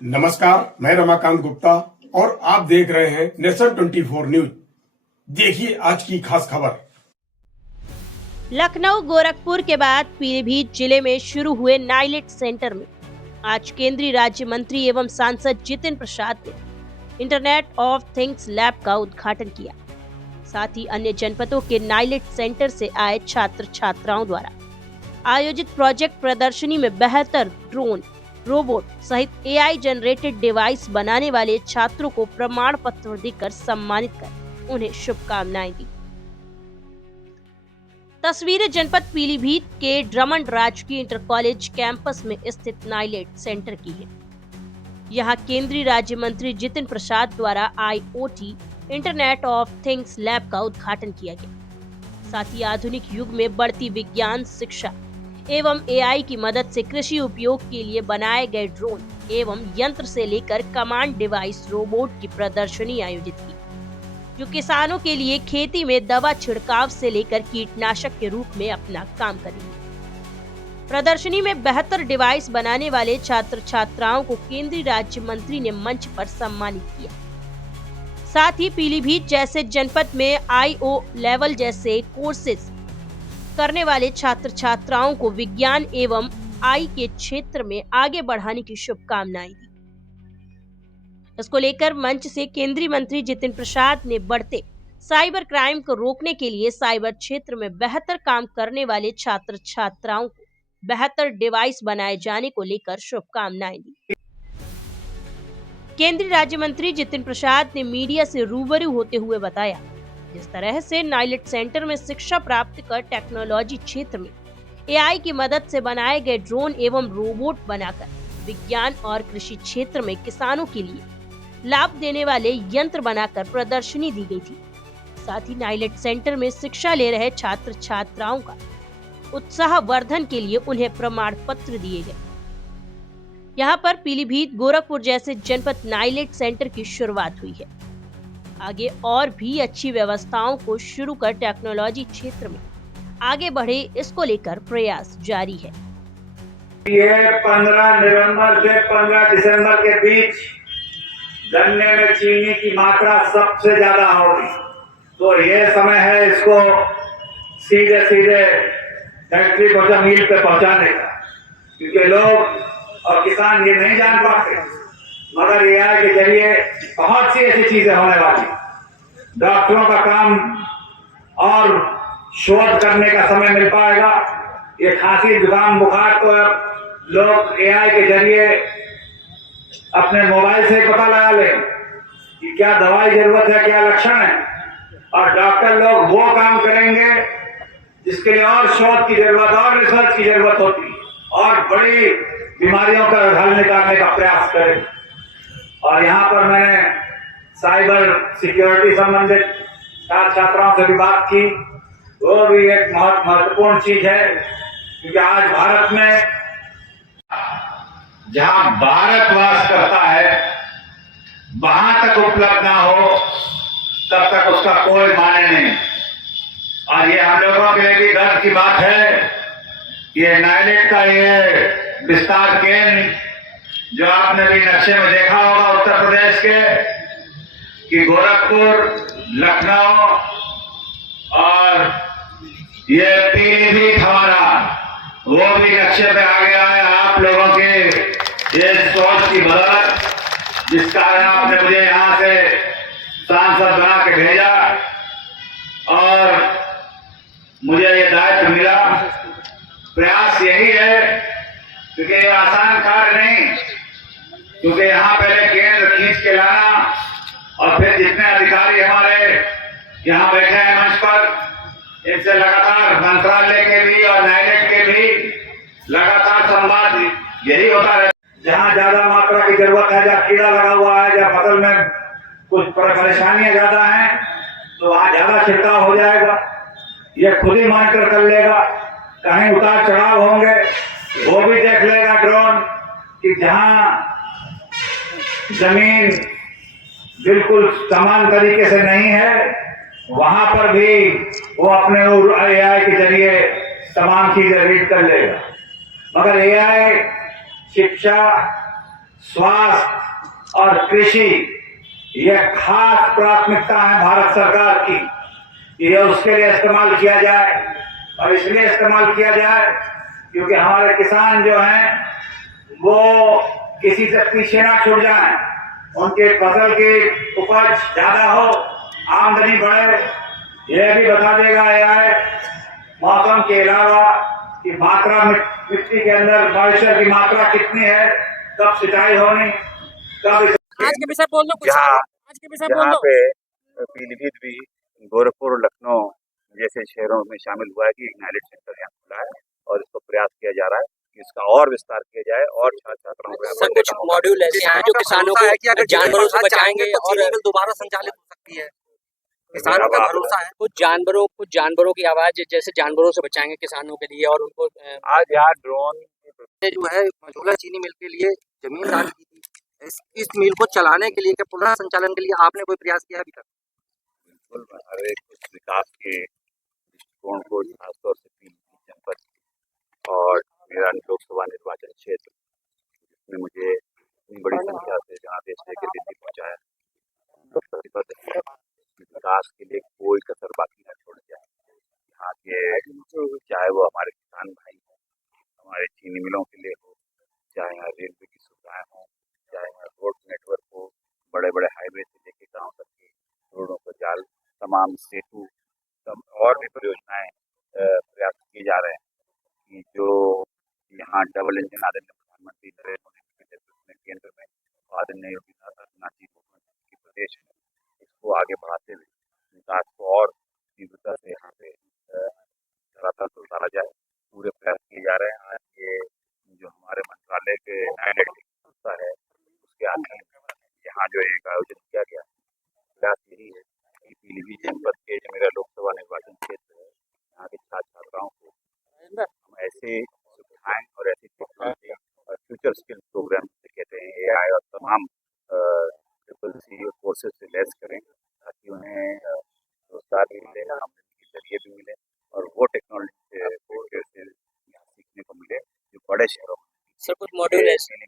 नमस्कार, मैं रमाकांत गुप्ता और आप देख रहे हैं नेशन 24 न्यूज। देखिए आज की खास खबर। लखनऊ गोरखपुर के बाद पीलीभीत जिले में शुरू हुए नाइलेट सेंटर में आज केंद्रीय राज्य मंत्री एवं सांसद जितिन प्रसाद ने इंटरनेट ऑफ थिंग्स लैब का उद्घाटन किया। साथ ही अन्य जनपदों के नाइलेट सेंटर से आए छात्र छात्राओं द्वारा आयोजित प्रोजेक्ट प्रदर्शनी में बेहतर ड्रोन, रोबोट सहित एआई जनरेटेड डिवाइस बनाने वाले छात्रों को प्रमाण पत्र देकर सम्मानित कर उन्हें शुभकामनाएं दी। तस्वीरें जनपद पीलीभीत के ड्रमंड राजकीय इंटर कॉलेज कैंपस में स्थित नाइलेट सेंटर की है। यहां केंद्रीय राज्य मंत्री जितिन प्रसाद द्वारा IoT internet of things lab का उद्घाटन किया गया। साथ ही आधुनिक युग में बढ़ती विज्ञान शिक्षा एवं एआई की मदद से कृषि उपयोग के लिए बनाए गए ड्रोन एवं यंत्र से लेकर कमांड डिवाइस रोबोट की प्रदर्शनी आयोजित की, जो किसानों के लिए खेती में दवा छिड़काव से लेकर कीटनाशक के रूप में अपना काम करेंगे। प्रदर्शनी में बेहतर डिवाइस बनाने वाले छात्र छात्राओं को केंद्रीय राज्य मंत्री ने मंच पर सम्मानित किया। साथ ही पीलीभीत जैसे जनपद में IO लेवल जैसे कोर्सेज करने वाले छात्र छात्राओं को विज्ञान एवं आई के क्षेत्र में आगे बढ़ाने की शुभकामनाएं दी। इसको लेकर मंच से केंद्रीय मंत्री जितिन प्रसाद ने बढ़ते साइबर क्राइम को रोकने के लिए साइबर क्षेत्र में बेहतर काम करने वाले छात्र छात्राओं को बेहतर डिवाइस बनाए जाने को लेकर शुभकामनाएं दी। केंद्रीय राज्य मंत्री जितिन प्रसाद ने मीडिया से रूबरू होते हुए बताया, जिस तरह से नाइलेट सेंटर में शिक्षा प्राप्त कर टेक्नोलॉजी क्षेत्र में एआई की मदद से बनाए गए ड्रोन एवं रोबोट बनाकर विज्ञान और कृषि क्षेत्र में किसानों के लिए लाभ देने वाले यंत्र बनाकर प्रदर्शनी दी गई थी। साथ ही नाइलेट सेंटर में शिक्षा ले रहे छात्र छात्राओं का उत्साह वर्धन के लिए उन्हें प्रमाण पत्र दिए गए। यहाँ पर पीलीभीत, गोरखपुर जैसे जनपद नाइलेट सेंटर की शुरुआत हुई है। आगे और भी अच्छी व्यवस्थाओं को शुरू कर टेक्नोलॉजी क्षेत्र में आगे बढ़े, इसको लेकर प्रयास जारी है। ये 15 नवंबर से 15 दिसंबर के बीच गन्ने में चीनी की मात्रा सबसे ज्यादा होगी, तो ये समय है इसको सीधे सीधे फैक्ट्री पहुंचा मिल पे पहुंचाने का, क्योंकि लोग और किसान ये नहीं जान पाते, मगर एआई के जरिए बहुत सी ऐसी चीजें होने वाली। डॉक्टरों का काम और शोध करने का समय मिल पाएगा। ये खांसी, जुकाम, बुखार को लोग एआई के जरिए अपने मोबाइल से पता लगा लें कि क्या दवाई जरूरत है, क्या लक्षण है, और डॉक्टर लोग वो काम करेंगे जिसके लिए और शोध की जरूरत और रिसर्च की जरूरत होती, और बड़ी बीमारियों का हल निकालने का प्रयास करें। और यहाँ पर मैंने साइबर सिक्योरिटी संबंधित छात्र छात्राओं से भी बात की, वो भी एक बहुत महत्वपूर्ण चीज है, क्योंकि आज भारत में जहां भारत वास करता है वहां तक उपलब्ध ना हो तब तक उसका कोई माने नहीं। और ये हम लोगों के लिए भी गर्व की बात है, ये नाइलेट का ये विस्तार केंद्र जो आपने भी नक्शे में देखा होगा उत्तर प्रदेश के, कि गोरखपुर, लखनऊ और ये पीलीभीत हमारा, वो भी नक्शे पे आ गया है आप लोगों के ये सोच की बदौलत, जिस कारण आपने मुझे यहाँ से सांसद बना के भेजा और मुझे ये दायित्व मिला। प्रयास यही है, क्योंकि ये आसान कार्य नहीं, क्योंकि यहाँ पहले केंद्र खींच के लाना और फिर जितने अधिकारी हमारे यहाँ बैठे हैं मंच पर, इनसे लगातार मंत्रालय के भी और नाइलेट के भी लगातार संवाद यही होता है। जहाँ ज्यादा मात्रा की जरूरत है, जहाँ कीड़ा लगा हुआ है, जहाँ फसल में कुछ परेशानियां ज्यादा हैं, तो वहाँ ज्यादा छिड़काव हो जाएगा। ये खुद ही मॉनिटर कर लेगा, कहीं उतार चढ़ाव होंगे वो भी देख लेगा ड्रोन, कि जहाँ जमीन बिल्कुल समान तरीके से नहीं है वहां पर भी वो अपने एआई के जरिए तमाम चीजें रीड कर लेगा। मगर एआई शिक्षा स्वास्थ्य और कृषि ये खास प्राथमिकता है भारत सरकार की। ये उसके लिए इस्तेमाल किया जाए, और इसलिए इस्तेमाल किया जाए क्योंकि हमारे किसान जो हैं वो किसी से पीछे ना छूट जाएं, उनके फसल की उपज ज्यादा हो, आमदनी बढ़े। यह भी बता देगा AI मौसम के अलावा कि मात्रा मिट्टी के अंदर मॉइस्चर की मात्रा कितनी है, कब सिंचाई होनी, कब आज के विषय बोल दो कुछ। जहाँ आज के विषय बोल जहाँ दो। पे पीलीभीत भी गोरखपुर, लखनऊ जैसे शहरों में शामिल हुआ है कि नाइलेट सेंटर यहाँ खुला है, और इसको प्रयास किया जा रहा है कि इसका और विस्तार किया जाए और छात्र छात्राओं को सर कुछ मॉड्यूल ऐसे हैं जो किसानों को जानवरों से बचाएंगे और दोबारा संचालित हो सकती है। किसानों का भरोसा है। कुछ जानवरों की आवाज जैसे जानवरों से बचाएंगे किसानों के लिए, और उनको आज यहाँ ड्रोन जो है मझौला चीनी मिल के लिए जमीन दान की थी, इस मिल को चलाने के लिए, क्या पुनः संचालन के लिए आपने कोई प्रयास किया अभी तक? बिल्कुल हर एक विकास के दृष्टिकोण को खासतौर से पीलीभीत जनपद और मेरा लोकसभा निर्वाचन क्षेत्र, जिसमें मुझे इतनी बड़ी संख्या से जनादेश लेकर दिल्ली पहुंचाया, तो प्रतिबद्ध है कि विकास के लिए कोई कसर बाकी न छोड़ जाए। यहाँ के चाहे वो हमारे किसान भाई हों, हमारे चीनी मिलों के लिए हो, चाहे यहाँ रेलवे की सुविधाएं हों, चाहे यहाँ रोड नेटवर्क हो, बड़े बड़े हाईवे से लेके गाँव तक के रोडों का जाल, तमाम सेतु, और भी परियोजनाएं प्रयास किए जा रहे हैं कि जो यहाँ डबल इंजन आदरणीय प्रधानमंत्री नरेंद्र मोदी के नेतृत्व में केंद्र में आदरणीय योगी आदित्यनाथ जी मुख्यमंत्री के प्रदेश में, इसको आगे बढ़ाते हुए विकास को और तीव्रता से यहाँ पे धरातल पर उतारा जाए, पूरे प्रयास किए जा रहे हैं। आज ये जो हमारे मंत्रालय के नाइलेट संस्था है उसके अधीन यहाँ जो एक आयोजन किया गया, प्रयास यही है कि पीलीभीत जनपद के जो मेरा लोकसभा निर्वाचन क्षेत्र है, यहाँ के छात्र छात्राओं को हम ऐसे सुविधाएं और ऐसी टेक्नोलॉजी और फ्यूचर स्किल प्रोग्राम जिसे कहते हैं AI और तमाम CCC कोर्सेज से लैस करें, ताकि उन्हें रोजगार भी मिले, आमदनी के जरिए भी मिले, और वो टेक्नोलॉजी से यहाँ सीखने को मिले जो बड़े शहरों में सर कुछ मॉड्यूल ऐसे